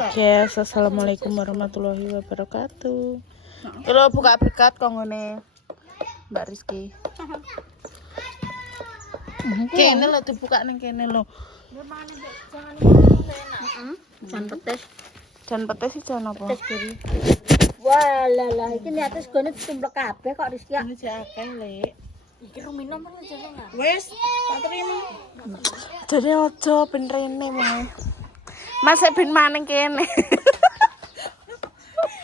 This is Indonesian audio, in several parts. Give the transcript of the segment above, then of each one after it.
guys, assalamualaikum warahmatullahi wabarakatuh. Kalau buka berkat konggone Mbak Rizky. Kene lo dibuka ning kene lo. Jan petis. Jan petis iki jan apa? Petis guri. Walah, iki niate segone ditumplek kabeh kok Rizky. Ini jek akeh, Lek. Iki rumino men jane enggak? Wis, tak terima. Jadi ojo ben rene mah. Mas ben maning kene.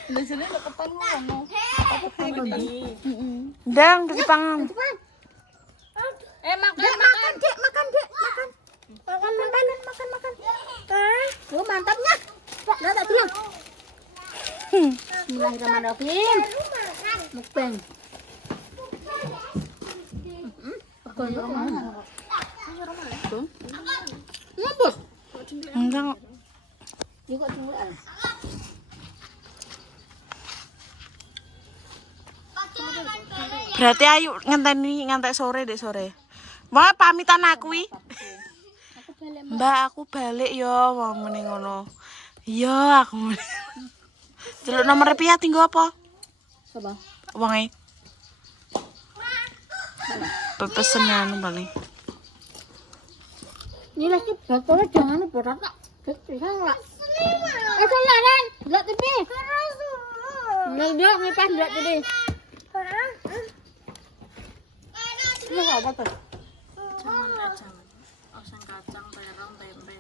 Lha sene lek keton ngono. Ndang dipangan. Makan, Dek, makan. Makan. Oh, mantapnya. Lah tak bilang. Bismillahirrahmanirrahim. Mukbang. Ngabut. Enggak. Ya kok cungguan. Berarti ayo ngenteni ngantek sore dek sore. Wah, pamitan aku wi. Mbak, aku balik yo, wong mending ngono. Iya, aku mending. Celuk nomor piye tinggo apa? Coba. Wonge. Pepesenan paling. Ini lagi botolnya jangan berat tak. Bisa enggak? Selaran, lihat TV. Nggak ngipas lihat TV. Ini apa tuh? Jangan. Oseng kacang, terong, tempe.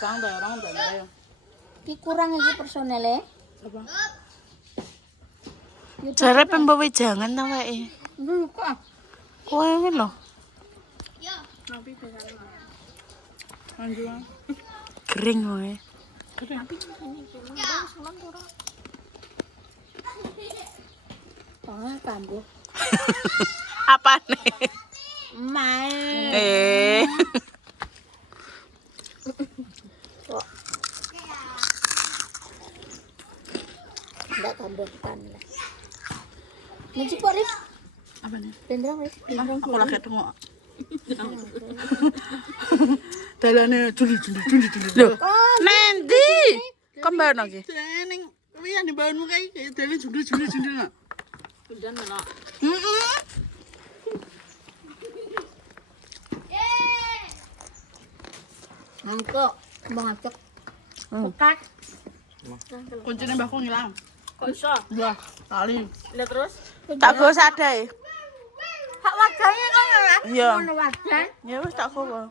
Kacang, terong, tempe. Ki kurang iki personele. Apa? Jare pembawa jangan ta wae. Kok Kowe iki lho. Tapi biasanya Anjuan. Kering wae. Tapi ini memang salam turun. pangan kambuh. Apa nih? Main. Kok. Enggak kambuhkan lah. Nanti Pak Ris. Apa nih? Bendrang Ris. Aku lagi tengok. Dalane juli. Lho, Nendi. Kembar lagi. Ning kuwi yang dibangun kayak dalane juli nak. Hujan mana? Mangkok, bangacek. Pekat. Kuncinya mbahku ngilang. Kok iso? Wah, kali. Lah terus? Tak go sadae. Hak wajahnya kan ya? Iya. Ngono wajah. Ya wis tak go.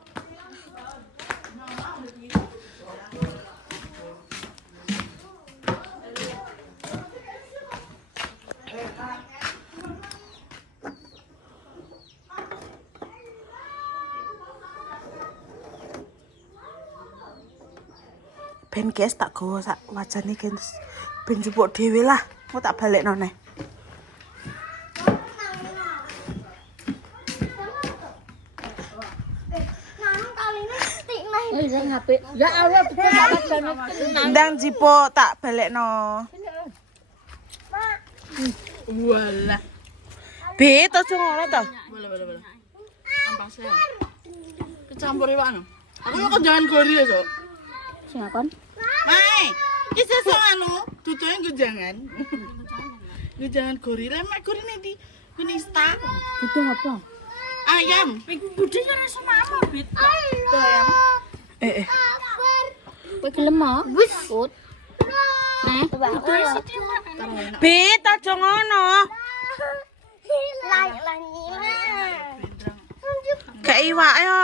Ben guys tak gowo sak wajane guys. Ben jupuk dhewe lah. Mau tak balekno neh. Sing apik. Ya Allah, betul banget banget. Ndang jipuk tak balekno. Walah. Be tojo ngono to. Boleh. Ampasnya. Kecampur iwak. Aku kok jangan gori ya, Sok. Sing akon? Mai, iki sesuk anu, duduhe nggo jangan. Nggo jangan gori. Lah mek gori ning di sta. Butuh apa? Ayam. Budi kan sama apa, Bit? Ayam. Kowe gelem mo? Wis. Nah, butuh isi Be tojo ngono. Kayak iwak yo.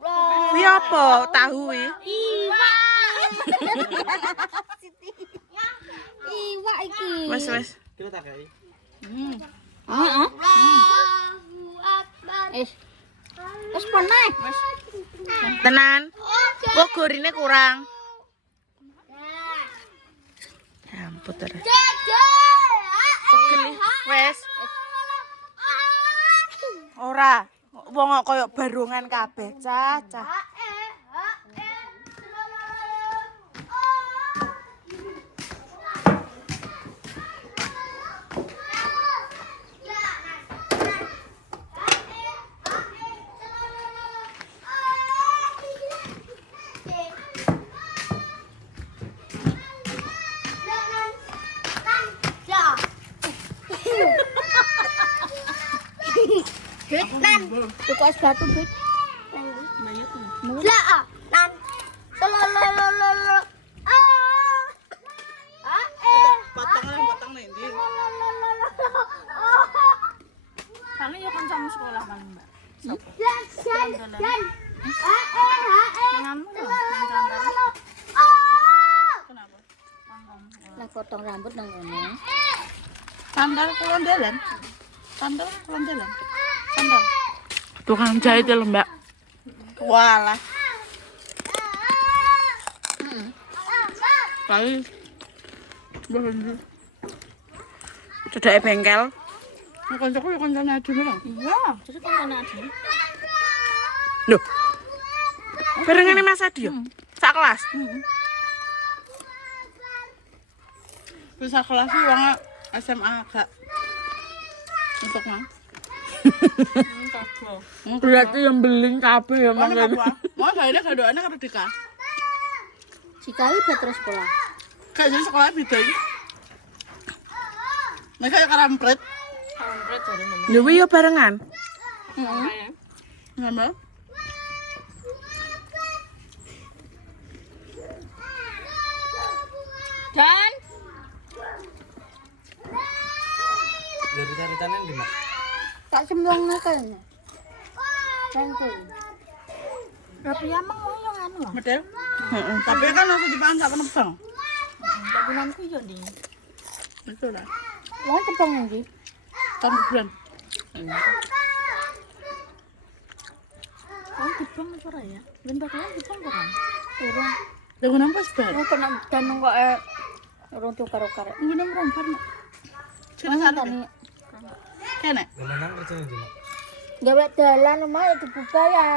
Kuwi apa? Tahu kuwi. Iwak iki. Wes. Kita tak kai. Heeh. Wis pernah. Tenan. Kok gorine kurang. Ya ampun terus. Pegel wes. Ora. Wong kok koyo barongan kabeh, cah. Tuku es batu, Bit. Banyak tuh. Lah, nan. Lolololololo. Potong nanti. Karena ya kan sama sekolah kan, Mbak. Kenapa? Lah potong rambut nang ngene. Sandal kulon jalan. Sandal. Tukang jahit ya, Mbak. Walah. Kali cedake bengkel. Kancaku ya kancane Adi lho. Iya, terus kan ana Adi. Loh. Barengane Mas Adi yo. Sak kelas. Bisa kelas sih wong SMA gak untuk mah. Berarti yang beling kabeh ya Mana mangkene. apa? Mau gaene gadoane karo Dika. Sekali terus sekolah. Kayaknya sekolah beda iki. Nek kayak karampret. Lho yo barengan. Ngapa? Dan Dari taritannya di mana? tak sembuang nakalnya. Tentu. Tapi emang mau yang anu lah. Medel. Tapi kan langsung dipangan sak penebang. Bangunanku yo ndi. Itu lah. Wong tepung ndi? Kan bulan. Wong tepung ora ya. Ben bakalan tepung ora. Urung. Lah kenapa sebar? Wong kena dan kok urung tuh karo-karo. Ngene merompat. Cina sana. Kene. Kemenang percaya di mana? Gawe dalan omah dibuka ya.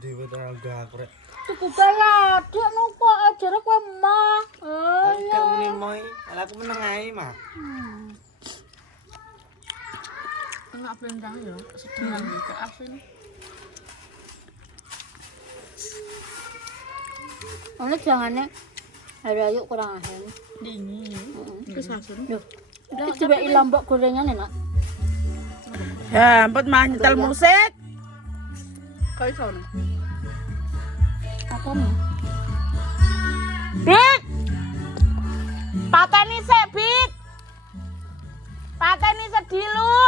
Di betul gak korek. Dibuka ya. Dik nopo ajare kowe mah. Oh Kamu ya. nih moy, aku menang aja mah. Enggak blendang ya, sedang ke asin. Ono jangane hari ayu kurang asin. Dingin. Kesasun. Loh. Coba lombok gorengan enak. Ya, ampun mah nyetel musik. Kau iso nih. Apa nih? Bit. Pateni sik, Bit. Pateni sedilu.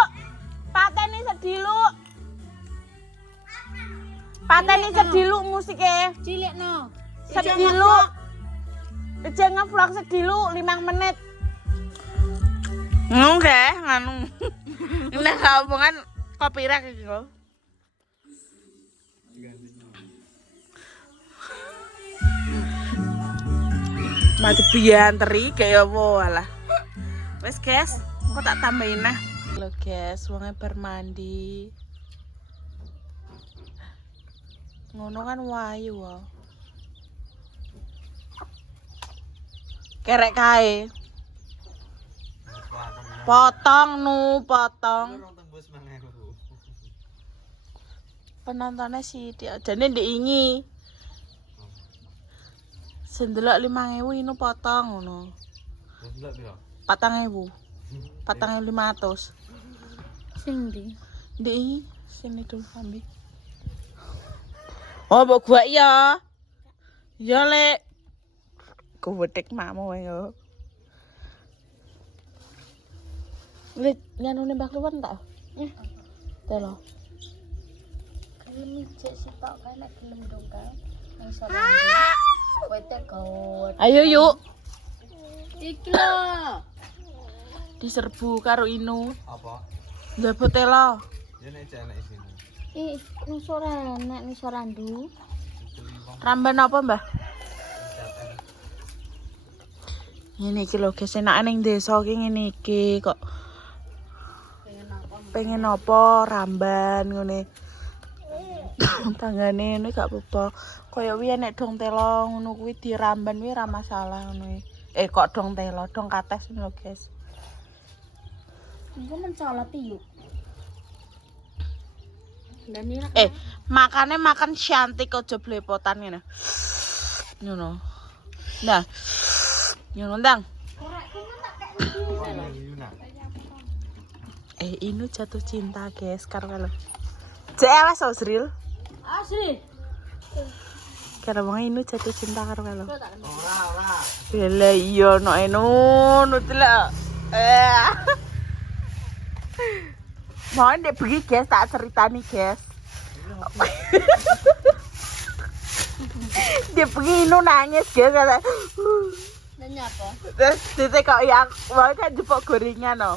Pateni sedilu. Pateni sedilu musike. Cilik no. Sedilu. Aja ngevlog sedilu 5 menit. Nggih, nganu. Nek omongan copyright iki kok. Mati bianteri kayak apa walah. Wes guys, kok tak tambahin nah. Lo guys, wonge bar mandi. Ngono kan wayu wae. Kerek kae. Potong potong. Tembus mangan. Penontonnya sih dia jane ndek ingi. Sendelok 5.000 ini potong ngono. Enggak piro? 4.000. 4.500. Sing ndi? Ndek ingi sini dulu ambil. Oh, mbok gua ya. Ya lek. Kuwetek mamu yo. Lek nyanu nembak keluar tak? Telo. Gelem cek sitok kae nek gelem dong kae. Nang sore. Kowe tegawet. Ayo yuk. Iki lho. Diserbu karo Inu. Apa? Njabut telo. Ya nek jalan di sini. Ih, nang sore nek ning sorandu. Ramban apa, Mbah? Ini iki lho guys, enak ning desa ki ngene iki kok. Pengen apa ramban ngene. Tanggane ngene gak apa-apa. Kaya wiye nek dong telo ngono kuwi diramban kuwi ora masalah ngono. Kok dong telo, dong kates ngono lho guys. Engko mencolot yuk. Dan ini Makane makan cantik aja blepotan ngene. Ngono. Nah. Ngono ndang. Inu jatuh cinta guys karo Cewek Sosril. Asli. Karo wong ini jatuh cinta karo kalau. Ora. Lah iya no nut lah. Mau ndek pergi guys tak ceritani guys. Dia pergi nangis guys kata. Nanya apa? Terus dia kok yang mau kan jepok gorengan no.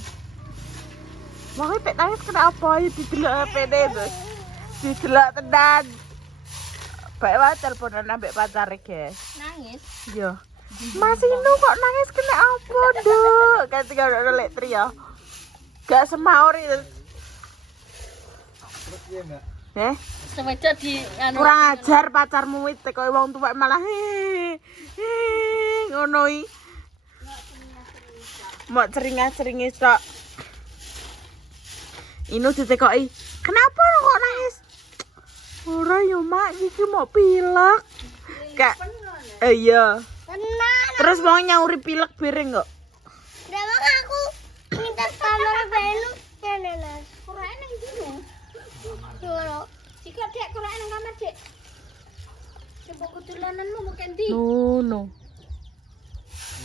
Mau pek nangis kenapa ya didelok PD terus. Didelok tenan. Baik wae teleponan ambek pacare guys. Nangis. Iya. Mas Inu kok nangis kena apa, Dok? Kan tinggal lek tri ya. Gak semaur itu. Terus dia enggak? Sepeda di anu. Kurang ajar pacarmu wis teko wong tuwek malah ngono iki. Mak ceringas-ceringis tok. Inu ditekoki. Kenapa lo kok nangis? Ora yo mak iki mau pilek. Kak. Iya. Tenang. Terus mau nyauri pilek piring kok. Demang aku minta kamar benu ya nenek. Kurang nang dino. Yo. Jika dek kurang nang kamar, Dek. Coba kutulananmu mungkin di. No.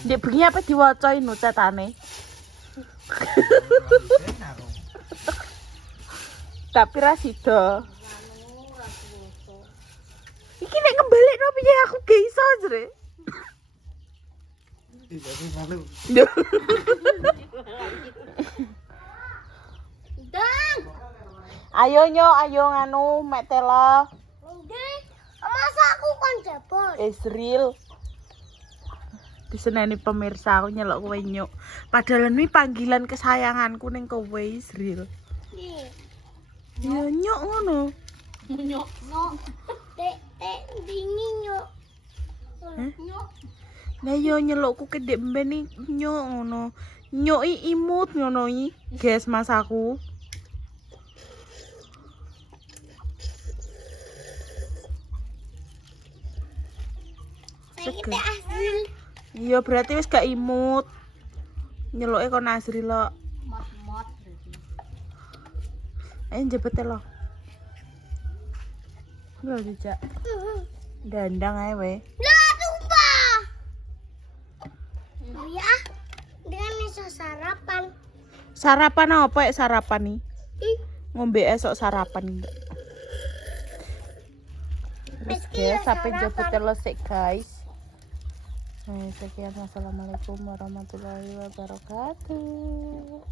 Dek bengi apa diwaca inu cetane? Tapi ra sida. Iki nek kembali no piye aku ge iso jre. Jadi malu. Dang. Ayo nganu mek telo. Ndek. Masa aku kon jebol. Israel. Diseneni pemirsa aku nyelok kowe nyuk. Padahal ini panggilan kesayanganku ning kowe Israel. Nih. Ya nyuk ngono. Nyok. Dek dingin nyok. Nyok. Lah yo nyelokku kedek mbene nyuk ngono. Nyuk imut ngono iki. Guys mas aku. Kita asli. Iya berarti wis gak imut. Nyeloke kon asri lo. Mat berarti. Jebet lo. Lho dijak. Dandang ae we. Lah tumpah. Oh ya. Dengan iso sarapan. Sarapan apa ya sarapan nih? Ngombe esok sarapan enggak? Terus guys, sampai jebet lo sik guys. Sekian, wassalamualaikum warahmatullahi wabarakatuh.